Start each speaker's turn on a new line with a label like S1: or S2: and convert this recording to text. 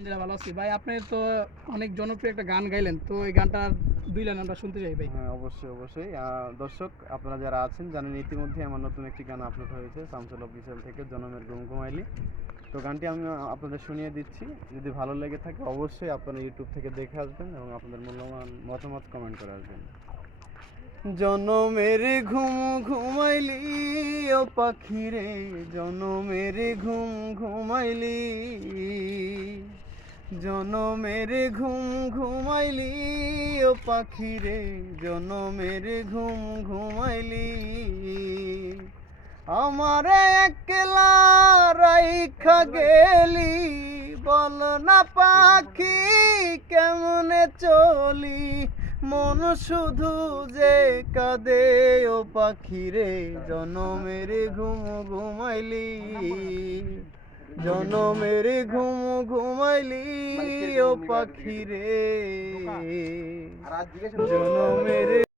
S1: আলহামদুলিল্লাহ ভালো আছি। ভাই, আপনি তো অনেক জনপ্রিয় একটা গান গাইলেন, তো এই গানটা দুই লাইন আমরা শুনতে চাই ভাই।
S2: হ্যাঁ অবশ্যই অবশ্যই। দর্শক, আপনারা যারা আছেন জানেন ইতিমধ্যে আমার নতুন একটি গান আপলোড হয়েছে, শামসুল অফিসিয়াল থেকে জনমের ঘুমঘুমাইলি তো গানটি আমি আপনাদের শুনিয়ে দিচ্ছি। যদি ভালো লেগে থাকে, অবশ্যই আপনারা ইউটিউব থেকে দেখে আসবেন এবং আপনাদের মূল্যবান মতামত কমেন্ট করে আসবেন। জনমের ঘুম ঘুমাইলি, ও পাখি রে জনমের ঘুম ঘুমাইলি। জনমের ঘুম ঘুমাইলি ও পাখি রে জনমের ঘুম ঘুমাইলি। আমারে একলা রাইখা গেলি, বল না পাখি কেমনে চলি? মন শুধু যে কাদে ও পাখি রে জনমের ঘুম ঘুমাইলি। জনমের ঘুম ঘুমাইলি পাখি রে জনমের